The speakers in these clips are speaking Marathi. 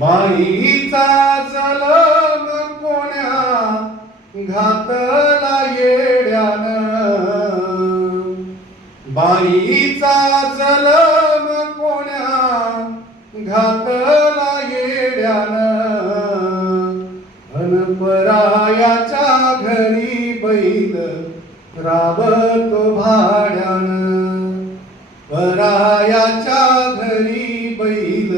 बाईचा जलम कोण्या घातला येड्यानं, बाईचा जलम कोण्या घातला येड्यानं, अनपरायाच्या घरी बैल राबतो भाड्यानं, परायाच्या घरी बैल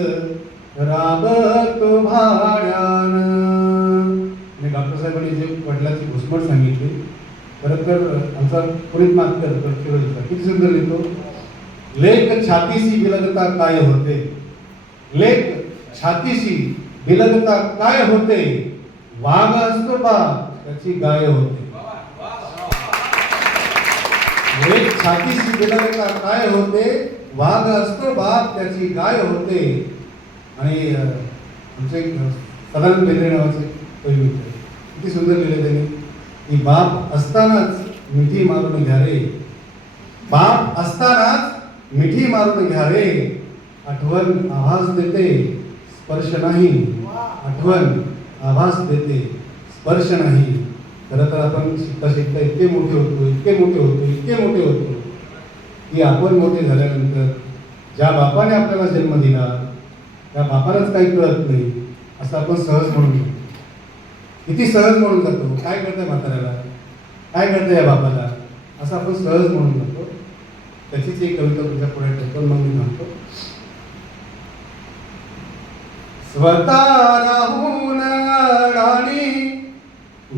राबतो भाड्यानं. डॉक्टर साहेबांनी जे वडिलांची घुसमट सांगितली, खरं तर आमचा पुरीत मागकर किती सुंदर लिहितो. लेख छातीशी बिलगता काय होते, लेख छातीशी बिलगता काय होते, वाघ असतो बा त्याची गाय होते. लेख छातीशी बिलगता काय होते, वाघ असतो बाप त्याची गाय होते. आणि आमचे सदानंद बेंद्रे नावाचे कवी किती सुंदर लिहिले त्यांनी की बाप असतानाच मिठी मारून घ्या रे, बाप असतानाच मिठी मारून घ्या रे, आठवण आभास देते स्पर्श नाही, आठवण आभास देते स्पर्श नाही. खरं तर आपण शिकता शिकता इतके मोठे होतो की आपण मोठे झाल्यानंतर ज्या बापाने आपल्याला जन्म दिला त्या बापालाच काही कळत नाही असं आपण सहज म्हणून जातो. किती सहज म्हणून जातो, काय करतंय म्हाताऱ्याला, काय करतंय या बापाला, असं आपण सहज म्हणून जातो. त्याचीच एक कविता तुमच्या पुढे ठेवतो, मग मी म्हणतो. स्वतः राहून राणी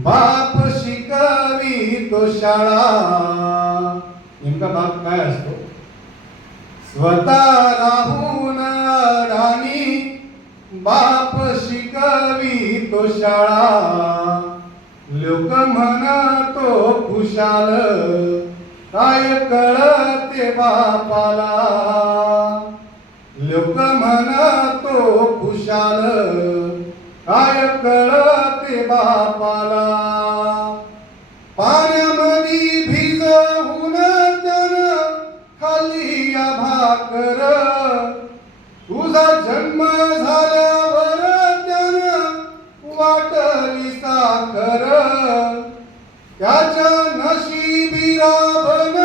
बाप शिकवी तो शाळा. नेमका बाप काय असतो? स्वतः राहून राणी बाप शिकवी तो शाळा, लोक म्हणतो खुशाल काय कळते बापाला, लोक म्हणतो खुशाल काय कळते बापाला. पाण्यामध्ये भिजवून त्यानं खाली या भाकर, तुझा जन्म झाल्यावर त्यानं वाटली साखर, त्याच्या नशिबी राबन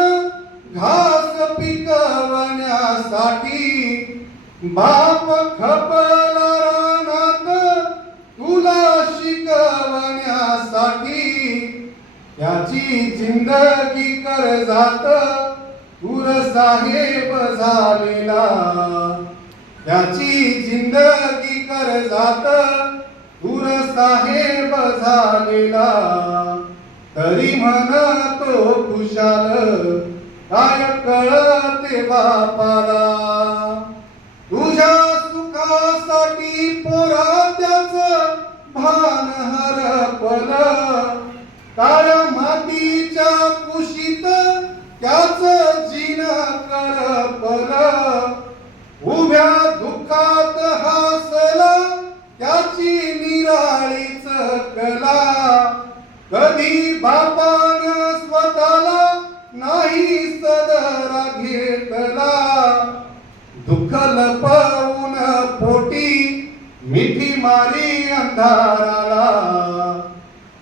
घास पिकवण्यासाठी, बाप खपला रानात तुला शिकवण्यासाठी, त्याची जिंदगी कर्जात तूर साहेब झालेला, त्याची जिंदगी कर्जात तूर साहेब झालेला. तरी म्हणतो खुशाल काय कळते बापाला, तुझ्या सुखासाठी पोरा त्याचं भान हरपलं, काळ्या मातीच्या कुशीत त्याचं जीन करपलं, उभ्या दुःखात हसला त्याची निराळीच कला, कधी बापान स्वतःला नाही सदरा घेतला, दुःख लपवून पोटी मिठी मारी अंधाराला,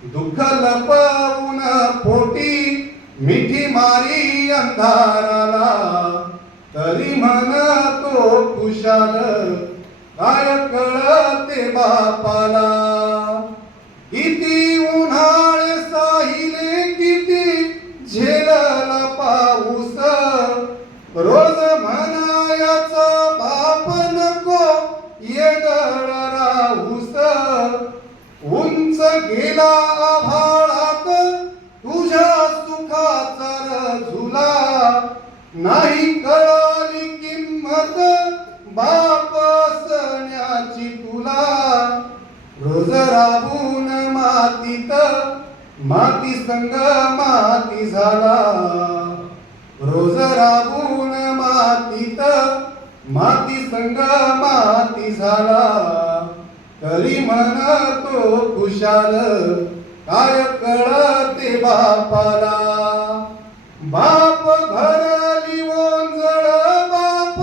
दुःख लपवून पोटी मिठी मारी अंधाराला. तरी म्हणतो खुशाल काय कळते बापाला, किती उन्हाळे साहिले किती झेलला पाऊस, रोज म्हणायाचा बाप नको येडळ राहूस, उंच गेला आभाळात तुझ्या सुखाचा झुला, नाही कळाली किंमत बाप असण्याची तुला, रोज राबून मातीत माती संग माती झाला, रोज राबून मातीत माती संग माती झाला. तरी म्हणतो खुशाल काय कळते बापाला, बाप भरली ओंजळ बाप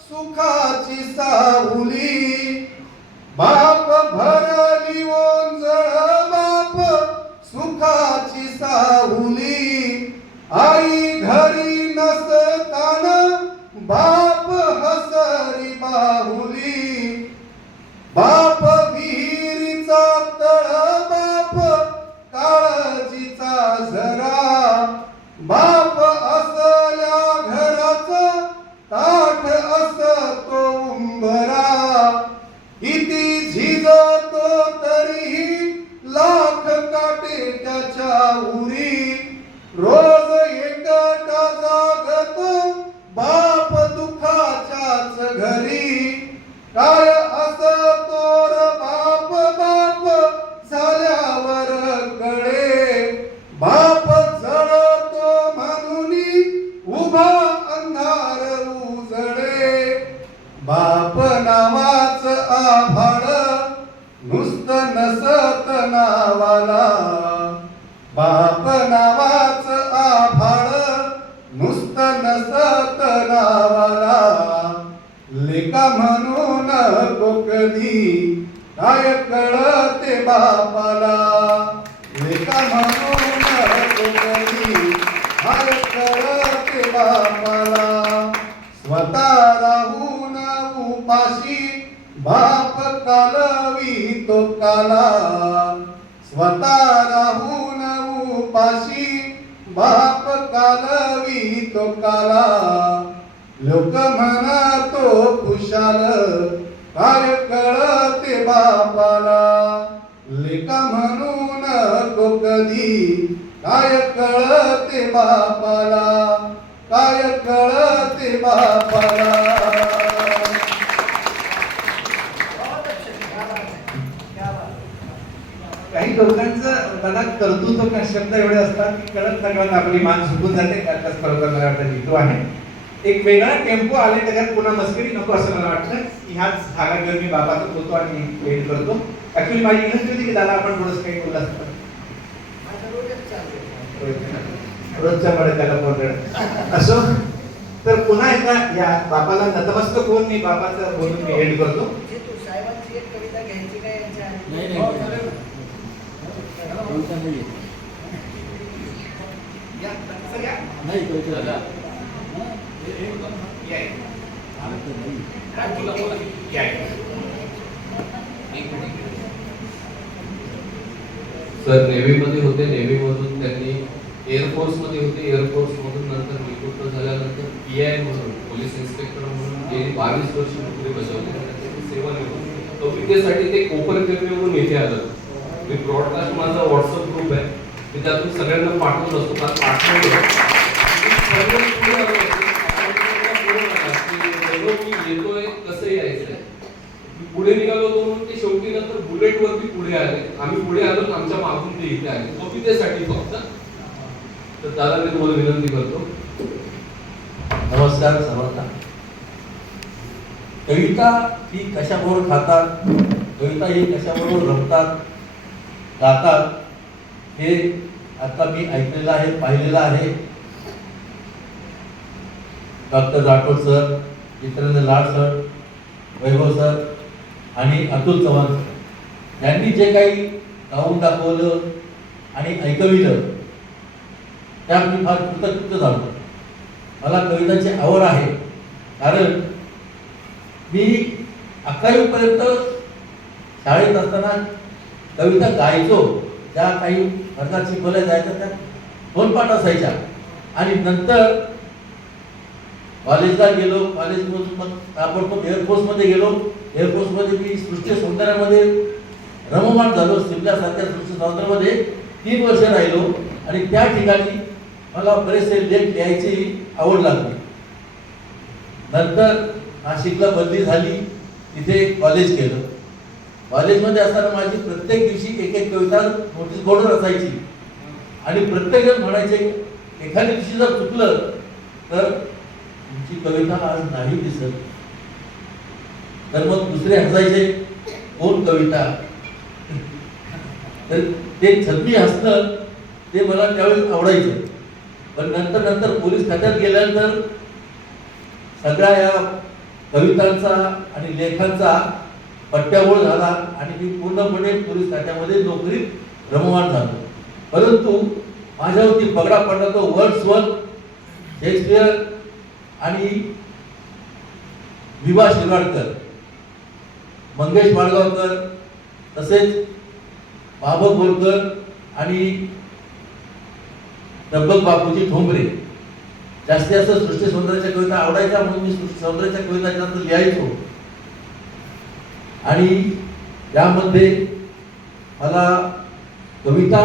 सुखाची साहुली बाप भरली ओंजळ बाप सुखाची साहुली आई घरी नसताना बाप हसरी बाहुली बाप विहिरीचा तळ बाप काळजीचा झरा बाप असल्या घराचा ताठ असतो उंबरा किती झिजतो तरीही लाख काटे त्याच्या उरी रोज एकटा जागतो बाप दुखाच्याच घरी काय असतो र बाप बाप झाल्यावर कळे बाप जळतो म्हणून उभा अंधार उजळे बाप नावाच आभाळ नुसतं नसत नावाला बाप नावाच आभाळ नुसतं नसत नावाला लेका म्हणून कधी काय कळते बापाला लेका म्हणून कधी काय कळते बापाला स्वतः राहून उपाशी बाप कालवी तो काला स्वतः राहून उपाशी बाप कालवी तो काला लोक म्हणतो खुशाल काय कळते बापाला लेका म्हणून कधी काय कळते बापाला काय कळते बापाला. काही लोकांचं मनात कर्तृत्व शब्द एवढे असतात की कळत नकळत आपली मान झुकून जाते. त्यातच खरोखर मला वाटतं जितू आहे. एक वेगळा टेम्पो आले त्याच्यात पुन्हा मस्करी नको असं मला वाटतं. ह्याच धागावर मी बाबाचा होतो आणि वेट करतो. ऍक्च्युली माझी विनंती होती की दादा आपण थोडंसं काही बोलला असतं. रोजच्या मध्ये त्याला बोलत असो. तर पुन्हा एकदा या बाबाला नतमस्तक होऊन मी बाबाचं बोलून मी एंड करतो. सर नेव्हीमध्ये होते. नेव्हीमधून त्यांनी एअरफोर्समध्ये होते. एअरफोर्समधून नंतर निवृत्त झाल्यानंतर PI म्हणून पोलीस इन्स्पेक्टर म्हणून गेली 22 वर्ष नोकरी बजावली. त्यांची सेवा निवडून कवितेसाठी ते कोपरखेरणेवरून येथे आलं. मी ब्रॉडकास्ट माझा व्हॉट्सअप ग्रुप आहे. मी त्यातून सगळ्यांना पाठवत असतो. कारण येतोय कसं यायचंय. पुढे निघालो होतो म्हणून ते शेवटी नंतर बुलेट वरती पुढे आले. आम्ही पुढे आलो आमच्या मागून ते इथे आले कवितेसाठी फक्त. तर दादा मी तुम्हाला विनंती करतो. नमस्कार सर्वांना. कविता ही कशाबरोबर खातात, कविता ही कशाबरोबर रमतात, गातात, हे आता मी ऐकलेलं आहे, पाहिलेलं आहे. डॉक्टर राठोड सर, जितेंद्र लाड सर, वैभव सर आणि अतुल चव्हाण सर यांनी जे काही गाऊन दाखवलं आणि ऐकविलं त्या मी फार कृतज्ञ झालो. मला कवितांची आवड आहे. कारण मी 11वी पर्यंत शाळेत असताना कविता गायचो. त्या काही वर्गात शिकवल्या जायच्या त्या 2 पाठ असायच्या. आणि नंतर कॉलेजला गेलो. कॉलेजमधून मग ताबडतोब एअरफोर्समध्ये गेलो. एअरफोर्समध्ये मी सृष्टी सौंदर्यामध्ये रममाण झालो. सिमल्यासारख्या सृष्टी सौंदर्यामध्ये 3 वर्ष राहिलो. आणि त्या ठिकाणी मला बरेचसे लेख लिहायची आवड लागली. नंतर नाशिकला बदली झाली. तिथे कॉलेज केलं. कॉलेजमध्ये असताना माझी प्रत्येक दिवशी एक एक कविता नोटीस बोर्डवर असायची. आणि प्रत्येक जण म्हणायचे एखाद्या दिवशी जर चुकलं तर तुमची कविता आज नाही दिसत. तर मग दुसरे हसायचे कोण कविता. तर ते छद्मी हसणं ते मला त्यावेळेस आवडायचं. पण नंतर पोलीस खात्यात गेल्यानंतर सगळ्या या कवितांचा आणि लेखांचा पट्ट्याबोळ झाला आणि मी पूर्णपणे पोलीस खात्यामध्ये नोकरीत रममाण झालो. परंतु माझ्यावरती पगडा पडला तो वर्ड्सवर्थ, शेक्सपियर आणि विभा शिरवाडकर, मंगेश माडगावकर, तसेच बाबा बोरकर आणि त्र्यंबक बापूजी ठोंबरे. जास्तीत जास्त सृष्टी सौंदर्याच्या कविता आवडायच्या म्हणून मी सृष्टी सौंदर्याच्या कविता जास्त लिहायचो. आणि त्यामध्ये मला कविता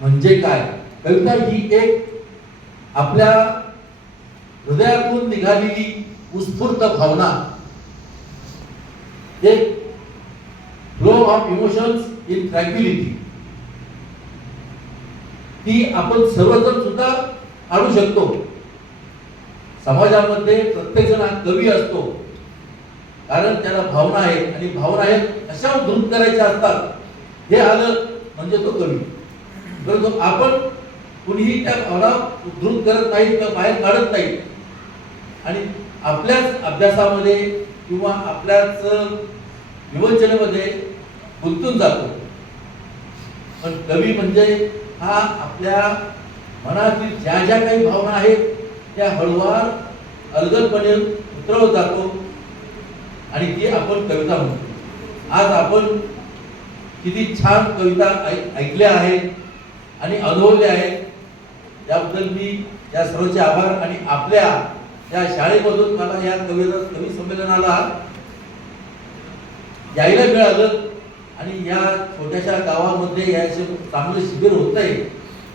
म्हणजे काय, कविता ही एक आपल्या हृदयातून निघालेली उत्स्फूर्त भावना, एक flow of emotions in tranquillity, ती आपण सर्वजण सुद्धा आणू शकतो. समाजामध्ये प्रत्येक जण हा कवी असतो, कारण त्याला भावना आहेत आणि भावना आहेत अशा उद्धृत करायच्या असतात. हे आलं म्हणजे तो कवी. परंतु आपण कुणीही त्या भावना उद्धृत करत नाही किंवा बाहेर काढत नाही आणि आपल्याच अभ्यासामध्ये किंवा आपल्याच विवंचनेमध्ये गुंतून जातो. पण कवी म्हणजे हा आपल्या मनातील ज्या ज्या काही भावना आहेत त्या हळूवार अलगदपणे उतरवत जातो आणि ती आपण कविता म्हणतो. आज आपण किती छान कविता ऐकल्या आहेत आणि अनुभवल्या आहेत, त्याबद्दल मी या सर्वांचे आभार. आणि आपल्या या शाळेमधून मला या कवी संमेलनाला यायला मिळालं आणि या छोट्याशा गावामध्ये याचे चांगले शिबिर होत आहे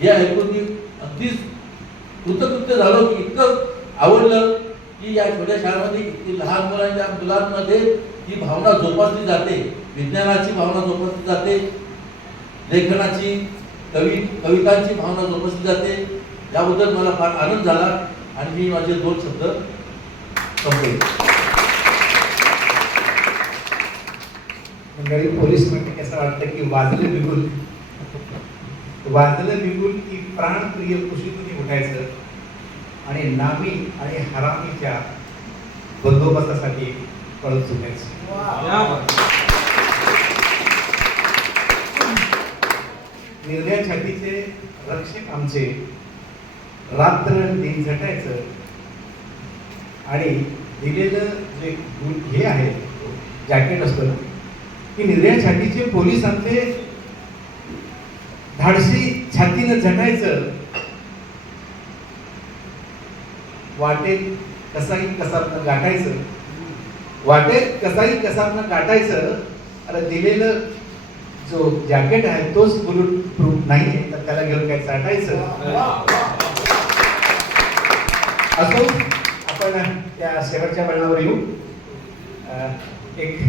हे ऐकून मी अगदीच कृतकृत्य झालो की इतकं आवडलं की या छोट्या शाळेमध्ये इतकी लहान मुलांमध्ये ही भावना जोपासली जाते, विज्ञानाची भावना जोपासली जाते, लेखनाची कवितांची भावना जोपासली जाते. याबद्दल मला फार आनंद झाला आणि मी माझे 2 शब्द संपवले. मंडळी, पोलीस म्हणजे कसं वाटतं की वाजलं बिगुल, वाजलं बिगुल की प्राणप्रिय कुशीतून उठायचं आणि नामी आणि हरामीच्या बंदोबस्तासाठी पळत सुटायचं. निर्भया छातीचे रक्षक आमचे रात्र दिन झटायचं आणि दिलेलं जे हे आहे जॅकेट असतं की निर्भया छातीचे पोलीस आमचे धाडसी छातीनं झटायचं. वाटेत कसाही कसाबनं गाठायचं, वाटेत कसाही कसाबनं गाठायचं. अरे दिलेलं जो जॅकेट आहे तोच बुलेट प्रूफ नाही तर त्याला घेऊन काय चाटायचं. असो, आपण त्या शेवटच्या वळणावर येऊ. एक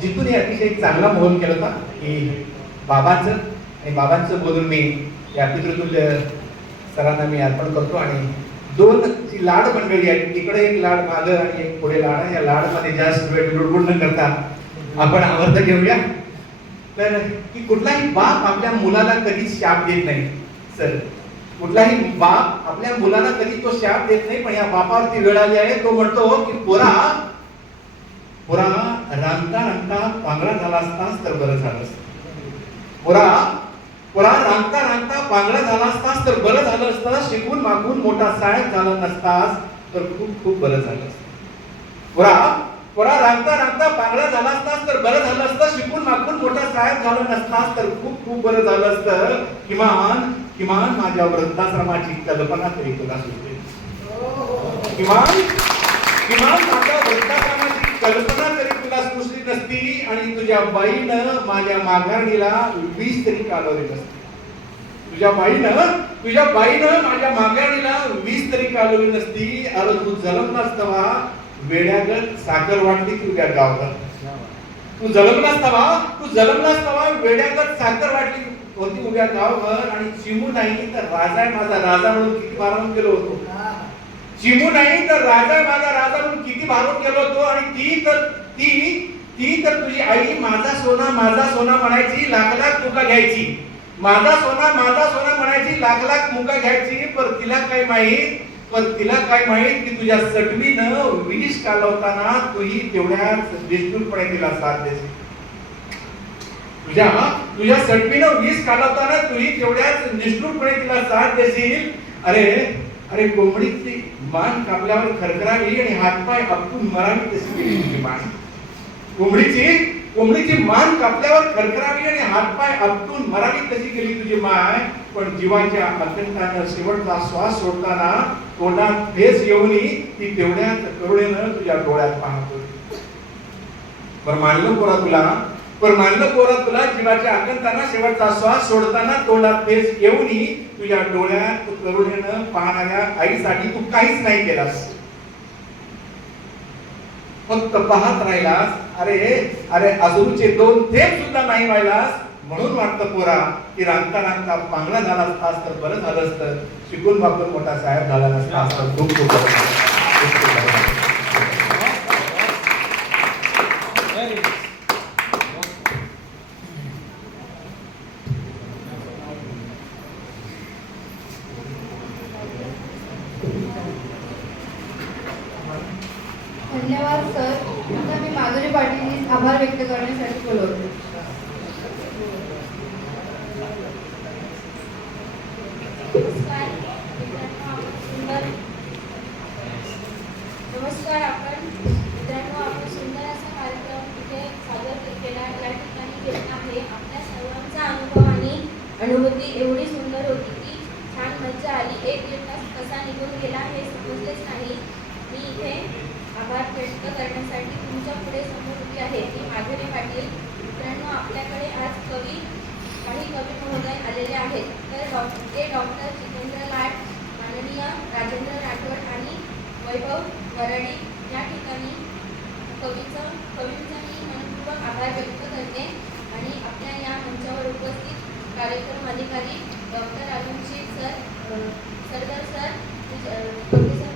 जिथून अतिशय एक चांगला मोहन केला होता की बाबांचं, आणि बाबांचं बोलून मी या पितृतुल्य सरांना मी अर्पण करतो. आणि 2 जी लाड मंडळी आहेत, इकडे एक लाड मागं आणि एक पुढे लाड आहे. या लाडमध्ये जास्त वेळ लुडबुड न करता आपण आवर्त घेऊया. तर की कुठलाही बाप आपल्या मुलाला कधी शाप देत नाही सर, कुठलाही बाप आपल्या मुलाला कधी तो शाप देत नाही. पण या बापावरती वेळ आली आहे, तो म्हणतो की पोरा रांगता रांगता पांगळा झाला असतास तर बरं झालं असतं. पोरा रांगता रांगता पांगळा झाला असतास तर बरं झालं असतं. शिकून मागून मोठा साहेब झाला नसतास तर खूप खूप बरं झालं असतं. पोरा रांगता रांगता पांगळा झाला असतास तर बरं झालं असतं. शिकून मागून मोठा साहेब झाला नसतास तर खूप खूप बरं झालं असतं. किमान किमान माझ्या वृद्धाश्रमाची कल्पना तरी तुला सुचते. किमान किमान माझ्या वृद्धाश्रमाची कल्पना तरी तुला सुचली नसती आणि तुझ्या बाईनं माझ्या माघारणीला 20 तरी कालवली नसती. तुझ्या बाईनं माझ्या माघारणीला 20 तरी कालवली नसती. अरे तू जन्मलास तवा वेड्यागत साखर वाटली तुझ्या गावात. तू जन्मलास तवा वेड्यागत साखर वाटली होती उभ्या गावभर. आणि चिमू नाही तर राजा आहे माझा राजा म्हणून किती भारावून गेलो होतो. चिमू नाही तर राजा आहे माझा राजा म्हणून किती भारावून गेलो होतो. आणि ती तर तुझी आई माझा सोना म्हणायची, लाख लाख मुका घ्यायची. माझा सोना म्हणायची, लाख लाख मुका घ्यायची. पण तिला काय माहित पण तिला काय माहित की तुझ्या सटवीनं विष कालवताना तूही तेवढ्याच निष्ठुरपणे तिला साथ देशील. तुझ्या सटवीनं विष कालवताना तूही तेवढ्याच निष्ठुरपणे तिला साथ देशील. अरे अरे कोंबडीची मान कापल्यावर खरखरावी आणि हातपाय आपटून मरावी तशी केली तुझी मान. कोंबडीची मान कापल्यावर खरखरावी आणि हातपाय आपटून मरावी तशी केली तुझी माय. पण जीवाच्या अखंडानं शेवटचा श्वास सोडताना तोंडात फेस येऊनी ती तेवढ्याच करुणेनं तुझ्या डोळ्यात पाहतो. पण मानलं पोरा तुला जीवाच्या अखंडानं शेवटचा श्वास सोडताना तोंडात फेस येऊनी तुझ्या डोळ्यात करुणेनं पाहणाऱ्या आईसाठी तू काहीच नाही केलास, फक्त पाहत राहिलास. अरे अरे अजूनचे 2 थेंब सुद्धा नाही व्हायलास. म्हणून वाटतं पोरा की रांगता पांगळा झाला असतास तर बरं झालं असतं. शिकून वापरून मोठा साहेब झाला नसता असं खूप धन्यवाद सर. आता मी माधुरी पाटील आभार व्यक्त करण्यासाठी बोलवतो. नमस्कार मित्रांनो, आपण सुंदर असा कार्यक्रम इथे सादर केला या ठिकाणी घेत आहे. आपल्या सर्वांचा अनुभव आणि अनुभूती एवढी सुंदर होती की छान मजा आली. 1-1.5 तास कसा निघून गेला हे समजलेच नाही. मी इथे आभार व्यक्त करण्यासाठी तुमच्या पुढे समोर उभी आहे ती माधुरी पाटील. मित्रांनो, आपल्याकडे आज काही कवी महोदय आलेले आहेत. तर ते डॉक्टर जितेंद्र लाड, माननीय राजेंद्र राठोड आणि वैभव वराडी. या ठिकाणी कवींचा मी मनपूर्वक आभार व्यक्त करते. आणि आपल्या या मंचावर उपस्थित कार्यक्रम अधिकारी डॉक्टर अरुण शेठ सर, सरदार सर, प्रोफेसर